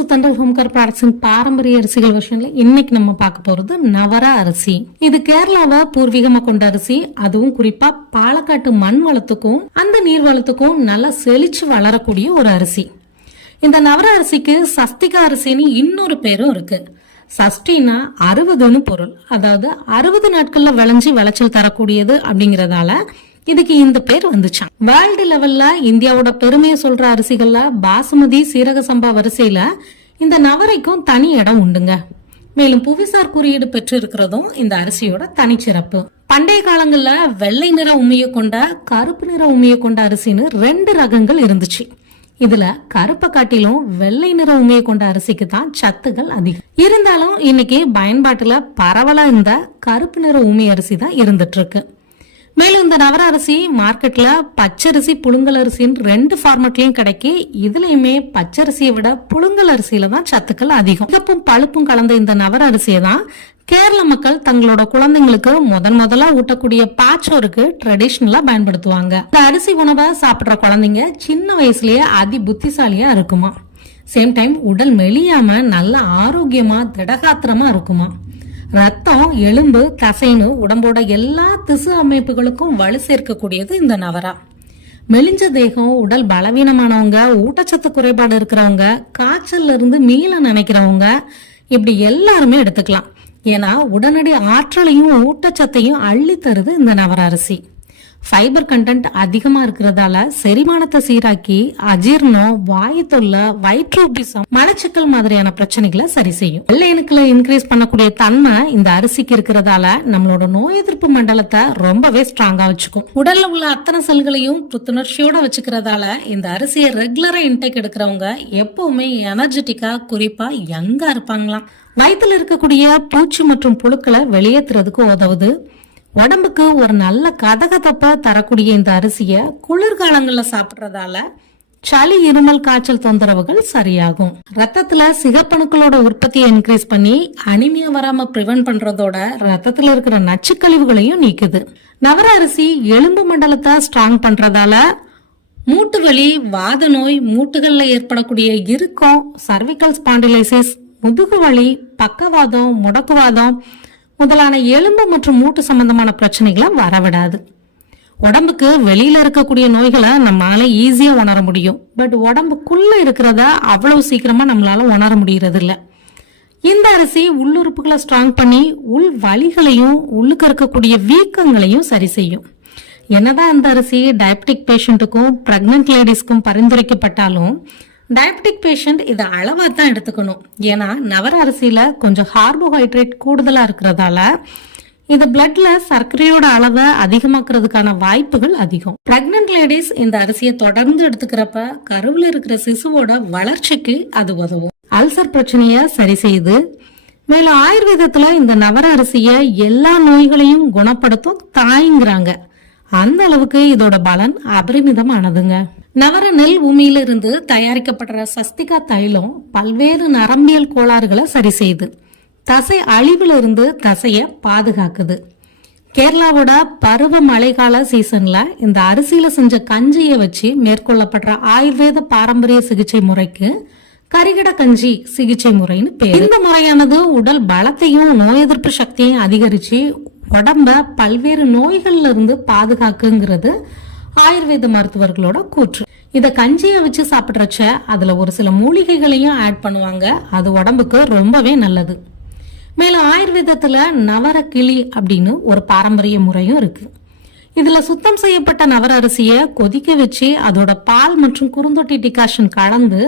To dantal home care ப்ராடக்ட்ஸின் பாரம்பரிய அரிசிகள் விஷயம்ல இன்னைக்கு நம்ம பார்க்க போறது நவர அரிசி. இது கேரளாவை பூர்வீகமா கொண்ட அரிசி. அதுவும் குறிப்பா பாலக்காட்டு மண் வளத்துக்கும் அந்த நீர் வளத்துக்கும் நல்லா செழிச்சு வளரக்கூடிய ஒரு அரிசி. இந்த நவர அரிசிக்கு சஸ்திகா அரிசின்னு இன்னொரு பேரும் இருக்கு. சஷ்டினா 60ன்னு பொருள். அதாவது 60 நாட்கள்ல விளைஞ்சு விளைச்சல் தரக்கூடியது அப்படிங்கறதால இதுக்கு இந்த பேர் வந்துச்சான். வேர்ல்டு லெவல்ல இந்தியாவோட பெருமையை சொல்ற அரிசிகள்ல பாசுமதி சீரக சம்பா வரிசையில இந்த நவரைக்கும் தனி இடம் உண்டுங்க. மேலும் புவிசார் குறியீடு பெற்று இருக்கிறதும் இந்த அரிசியோட தனிச்சிறப்பு. பண்டைய காலங்கள்ல வெள்ளை நிற உண்மையை கொண்ட கருப்பு நிற உண்மையை கொண்ட அரிசின்னு 2 ரகங்கள் இருந்துச்சு. இதுல கருப்பை காட்டிலும் வெள்ளை நிற உண்மையை கொண்ட அரிசிக்கு தான் சத்துகள் அதிகம். இருந்தாலும் இன்னைக்கு பயன்பாட்டுல பரவலா இந்த கருப்பு நிற உண்மை அரிசி தான் இருந்துட்டு இருக்கு. மேலும் இந்த நவர அரிசி மார்க்கெட்ல பச்சரிசி புழுங்கல் அரிசின்னு 2 ஃபார்மட்லயும் கிடைக்கி. இதுலயுமே பச்சரிசியை விட புழுங்கல் அரிசியில தான் சத்துக்கள் அதிகம். சிகப்பும் பழுப்பும் கலந்த இந்த நவர அரிசியை தான் கேரள மக்கள் தங்களோட குழந்தைங்களுக்கு முதலா ஊட்டக்கூடிய பாச்சோருக்கு ட்ரெடிஷனலா பயன்படுத்துவாங்க. இந்த அரிசி உணவை சாப்பிடுற குழந்தைங்க சின்ன வயசுலயே அதி புத்திசாலியா இருக்குமா. சேம் டைம் உடல் மெலியாம நல்ல ஆரோக்கியமா திடகாத்திரமா இருக்குமா. ரத்தம் எலும்பு தசைன்னு உடம்போட எல்லா திசு அமைப்புகளுக்கும் வலு சேர்க்கக்கூடியது இந்த நவரா. மெலிஞ்ச தேகம், உடல் பலவீனமானவங்க, ஊட்டச்சத்து குறைபாடு இருக்கிறவங்க, காய்ச்சல்ல இருந்து மீள நினைக்கிறவங்க, இப்படி எல்லாருமே எடுத்துக்கலாம். ஏன்னா உடனடி ஆற்றலையும் ஊட்டச்சத்தையும் அள்ளி தருது இந்த நவர அரிசி. ஃபைபர் கண்டென்ட் அதிகமா இருக்கிறதால செரிமானத்தை சீராக்கி அஜீர்ணம், வாயு தொல்லை, வயிற்றோபிசம், மலச்சிக்கல் மாதிரியான பிரச்சனைகளை சரி செய்யும். வெள்ளை அணுக்களை இன்க்ரீஸ் பண்ணக்கூடிய தன்மை இந்த அரிசிக்கு இருக்கிறதால நம்மளோட நோய் எதிர்ப்பு மண்டலத்தை ரொம்பவே ஸ்ட்ராங்கா வச்சுக்கும். உடல்ல உள்ள அத்தனை செல்களையும் புத்துணர்ச்சியோட வச்சுக்கிறதால இந்த அரிசியை ரெகுலரா இன்டேக் எடுக்கிறவங்க எப்பவுமே எனர்ஜெட்டிக்கா, குறிப்பா யங்கா இருப்பாங்களாம். வயிற்றுல இருக்கக்கூடிய பூச்சி மற்றும் புழுக்களை வெளியேற்றுறதுக்கு உதவுது. உடம்புக்கு ஒரு நல்ல கதகதப்ப தரக்கூடிய இந்த அரிசிய குளிர்காலங்கள்ல சாப்பிடுறதால சளி, இருமல், காய்ச்சல் தொந்தரவுகள் சரியாகும். ரத்தத்துல சிகப்பணுக்களோட உற்பத்தியை இன்க்ரீஸ் பண்ணி அனிமியா வராம பிரிவென்ட் பண்றதோட ரத்தத்துல இருக்கிற நச்சுக்கழிவுகளையும் நீக்குது. நவர அரிசி எலும்பு மண்டலத்தை ஸ்ட்ராங் பண்றதால மூட்டு வலி, வாத நோய், மூட்டுகள்ல ஏற்படக்கூடிய இறுக்கம், சர்விக்கல் ஸ்பாண்டிலைசிஸ், முதுகு வலி, பக்கவாதம், முடக்குவாதம் முதலான எலும்பு மற்றும் மூட்டு சம்பந்தமான பிரச்சனைகளை வரவிடாது. உடம்புக்கு வெளியில இருக்கக்கூடிய நோய்களை நம்மளால ஈஸியா உணர முடியும். பட் உடம்புக்குள்ள இருக்கிறத அவ்வளவு சீக்கிரமா நம்மளால உணர முடியறது இல்ல. இந்த அரிசி உள்ளுறுப்புகளை ஸ்ட்ராங் பண்ணி உள் வலிகளையும் உள்ளுக்கு இருக்கக்கூடிய வீக்கங்களையும் சரி செய்யும். என்னதான் இந்த அரிசி டயபெட்டிக் பேஷண்ட்டுக்கும் பிரெக்னன்ட் லேடிஸ்க்கும் பரிந்துரைக்கப்பட்டாலும் டயபெட்டிக் பேஷண்ட் இதை அளவா தான் எடுத்துக்கணும். ஏன்னா நவர அரிசியில கொஞ்சம் கார்போஹைட்ரேட் கூடுதலா இருக்கிறதால இது பிளட்ல சர்க்கரையோட அளவை அதிகமாக்குறதுக்கான வாய்ப்புகள் அதிகம். பிரெக்னன்ட் லேடிஸ் இந்த அரிசியை தொடர்ந்து எடுத்துக்கிறப்ப கருவுல இருக்கிற சிசுவோட வளர்ச்சிக்கு அது உதவும். அல்சர் பிரச்சனைய சரி செய்யுது. மேலும் ஆயுர்வேதத்துல இந்த நவர அரிசிய எல்லா நோய்களையும் குணப்படுத்தும் தாய்ங்கிறாங்க. அந்த அளவுக்கு இதோட பலன் அபரிமிதமானதுங்க. நவர நெல் பூமியில இருந்து தயாரிக்கப்படுற சஸ்திகா தைலம் பல்வேறு நரம்பியல் கோளாறுகளை சரி செய்யுது. தசை அழிவுல இருந்து தசைய பாதுகாக்குது. கேரளாவோட பருவ மழைக்கால சீசன்ல இந்த அரிசியில செஞ்ச கஞ்சியை வச்சு மேற்கொள்ளப்படுற ஆயுர்வேத பாரம்பரிய சிகிச்சை முறைக்கு கரிகட கஞ்சி சிகிச்சை முறைன்னு பேர். இந்த முறையானது உடல் பலத்தையும் நோய் எதிர்ப்பு சக்தியையும் அதிகரிச்சு உடம்ப பல்வேறு நோய்கள்ல இருந்து பாதுகாக்குங்கிறது ஆயுர்வேத மருத்துவர்களோட கூற்று. இத கஞ்சிய வச்சு சாப்பிடுறச்ச அதுல ஒரு சில மூலிகைகளையும் ஆட் பண்ணுவாங்க. அது உடம்புக்கு ரொம்பவே நல்லது. மேலும் ஆயுர்வேதத்துல நவர கிளி அப்படின்னு ஒரு பாரம்பரிய முறையும் இருக்கு. இதுல சுத்தம் செய்யப்பட்ட நவர அரிசிய கொதிக்க வச்சு அதோட பால் மற்றும் குறுந்தொட்டி டிகாஷன் கலந்து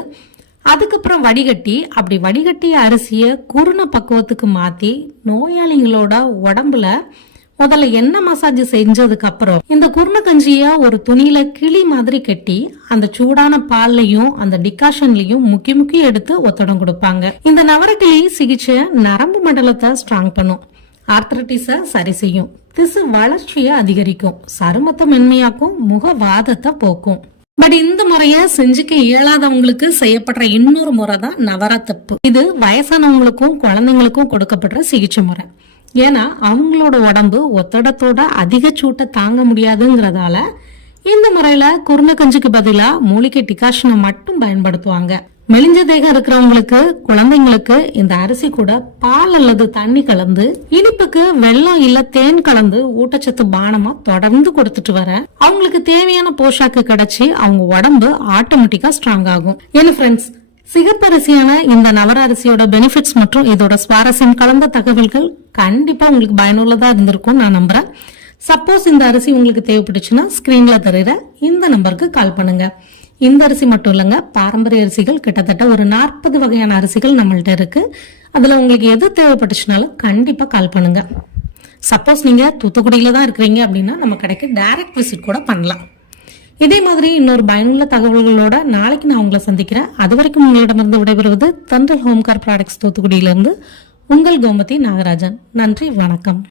அதுக்கப்புறம் வடிகட்டிய அரிசிய குருண பக்குவத்துக்கு மாத்தி நோயாளிகளோட உடம்புல முதல்ல எண்ணெய் மசாஜ் செஞ்சதுக்கு அப்புறம் இந்த குருண கஞ்சிய ஒரு துணியில கிளி மாதிரி கட்டி அந்த சூடான பால்லையும் அந்த டிகாஷன்லயும் முக்கி எடுத்து ஒத்தடம் கொடுப்பாங்க. இந்த நவரக்கிளி சிகிச்சை நரம்பு மண்டலத்தை ஸ்ட்ராங் பண்ணும், ஆர்த்ரட்டிஸ சரி செய்யும், திசு வளர்ச்சியை அதிகரிக்கும், சருமத்தை மென்மையாக்கும், முகவாதத்தை போக்கும். பட் இந்த முறைய செஞ்சுக்க இயலாதவங்களுக்கு செய்யப்படுற இன்னொரு முறை தான் நவரத்தப்பு. இது வயசானவங்களுக்கும் குழந்தைங்களுக்கும் கொடுக்கப்படுற சிகிச்சை முறை. ஏன்னா அவங்களோட உடம்பு ஒத்தடத்தோட அதிக சூட்டை தாங்க முடியாதுங்கிறதால இந்த முறையில குருண கஞ்சிக்கு பதிலா மூலிகை டிகாஷனை மட்டும் பயன்படுத்துவாங்க. மெலிஞ்ச தேகம் இருக்கிறவங்களுக்கு, குழந்தைங்களுக்கு இந்த அரிசி கூட பால் அல்லது தண்ணி கலந்து, இனிப்புக்கு வெல்லம் இல்ல தேன் கலந்து ஊட்டச்சத்து பானமா தொடர்ந்து கொடுத்துட்டு வர அவங்களுக்கு தேவையான போஷாக்கு கிடைச்சி அவங்க உடம்பு ஆட்டோமேட்டிக்கா ஸ்ட்ராங் ஆகும். என்ன ஃப்ரெண்ட்ஸ், சிகப்பரிசியான இந்த நவர அரிசியோட பெனிஃபிட்ஸ் மற்றும் இதோட சுவாரஸ்யம் கலந்த தகவல்கள் கண்டிப்பா உங்களுக்கு பயனுள்ளதா இருந்திருக்கும் நான் நம்புறேன். சப்போஸ் இந்த அரிசி உங்களுக்கு தேவைப்பட்டுச்சுன்னா ஸ்கிரீன்ல தெரியுற இந்த நம்பருக்கு கால் பண்ணுங்க. இந்த அரிசி மட்டும் இல்லைங்க, பாரம்பரிய அரிசிகள் கிட்டத்தட்ட ஒரு 40 வகையான அரிசிகள் நம்மள்ட்ட இருக்கு. அதுல உங்களுக்கு எது தேவைப்பட்டுச்சுனாலும் கண்டிப்பா கால் பண்ணுங்க. சப்போஸ் நீங்க தூத்துக்குடியில தான் இருக்கிறீங்க அப்படின்னா நம்ம கடைக்கு டைரக்ட் விசிட் கூட பண்ணலாம். இதே மாதிரி இன்னொரு பயனுள்ள தகவல்களோட நாளைக்கு நான் உங்களை சந்திக்கிறேன். அது வரைக்கும் உங்களிடமிருந்து விடைபெறுவது தென்றல் ஹோம் கேர் ப்ராடக்ட்ஸ் தூத்துக்குடியிலிருந்து உங்கள் கோமதி நாகராஜன். நன்றி, வணக்கம்.